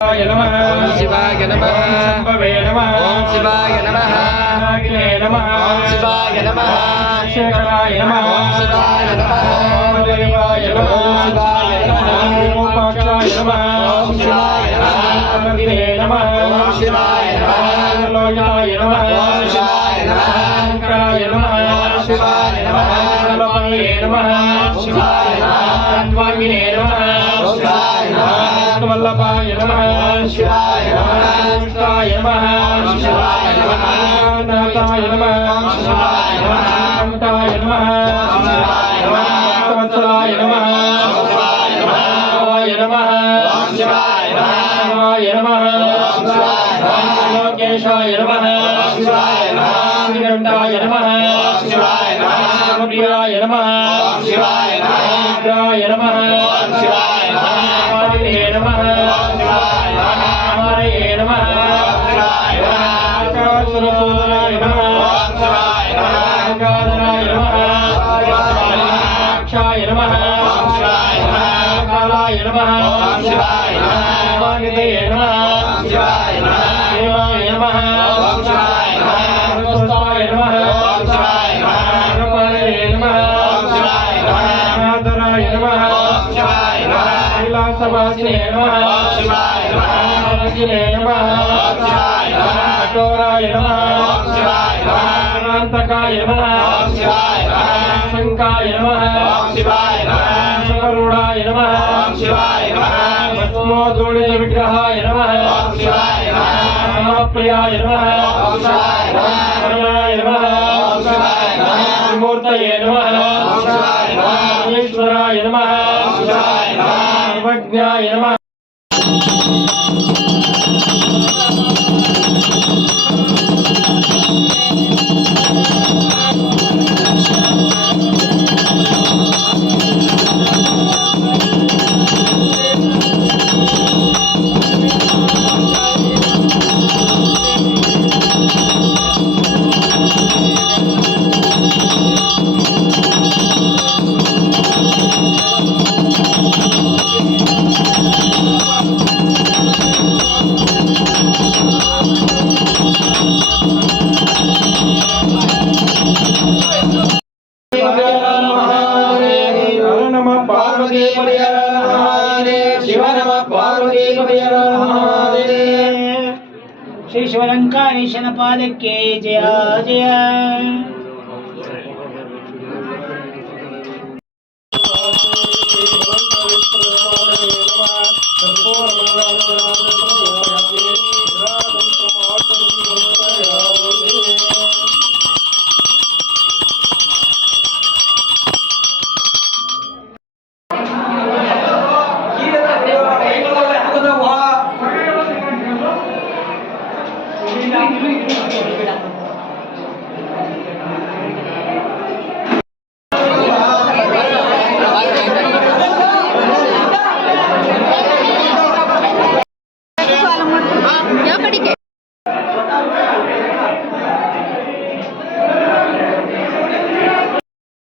శివాయ నమః శివాయ నమః. ఓం శంభవే నమః ఓం శివాయ నమః. నాగినే నమః ఓం శివాయ నమః. శేఖరాయ నమః ఓం శివాయ నమః. దేవాయ నమః ఓం శివాయ నమః. విరూపాక్షాయ నమః ఓం శివాయ నమః. నాగినే నమః ఓం శివాయ నమః. లోకాయ నమః ఓం శివాయ నమః. శంకరాయ నమః ఓం శివాయ నమః. లోకాయ నమః శివాయ నమః. తత్వాంగినే నమః శివాయ నమః. వల్లభాయ నమః శివాయ నమః. కృష్ణాయ నమః శివాయ నమః. నాథాయ నమః శివాయ నమః. కాంతాయ నమః శివాయ నమః. వత్సలాయ నమః శివాయ నమః. శివాయ నమః శివాయ నమః. శివాయ నమః శివాయ నమః. లోకేశాయ నమః శివాయ నమః. శ్రీకంఠాయ నమః శివాయ నమః. ప్రియాయ నమః శివాయ నమః. నమః శివాయ నమః. కాలాయ నమః ఓం శివాయ నమః. వాగితయే నమః ఓం శివాయ నమః. దేవాయ నమః ఓం శివాయ నమః. స్వస్థాయ నమః ఓం శివాయ నమః. రమణే నమః ఓం శివాయ నమః. నాదరాయ నమః ఓం శివాయ నమః. కైలాసవాసినే నమః ఓం శివాయ నమః. రాజినే నమః ఓం శివాయ నమః. కఠోరాయ నమః ఓం శివాయ నమః. అనంతకాయ నమః ఓం శివాయ నమః. శంకాయ భస్మోదూళిత విగ్రహాయ నమః శివాయ నమః. రామప్రియాయ నమః ఓం శివాయ నమః. కరుణాయ నమః. మూర్తయే నమః ఓం శివాయ నమః. ఈశ్వరాయ నమః ఓం శివాయ నమః. సర్వజ్ఞాయ నమః நம பார்வதி சிவ நம பார்வதி ಶ್ರೀ ಶಿವಲಂಕಾರೀಶನ ಪಾದಕ್ಕೆ ಜಯ ಜಯ ಕರ್ಪೂರ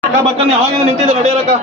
ಅಕ್ಕ ಬಕ್ಕ ಯಾವಾಗ ನಿಂತಿದ್ದ? ನಡೆಯಲಕ್ಕ?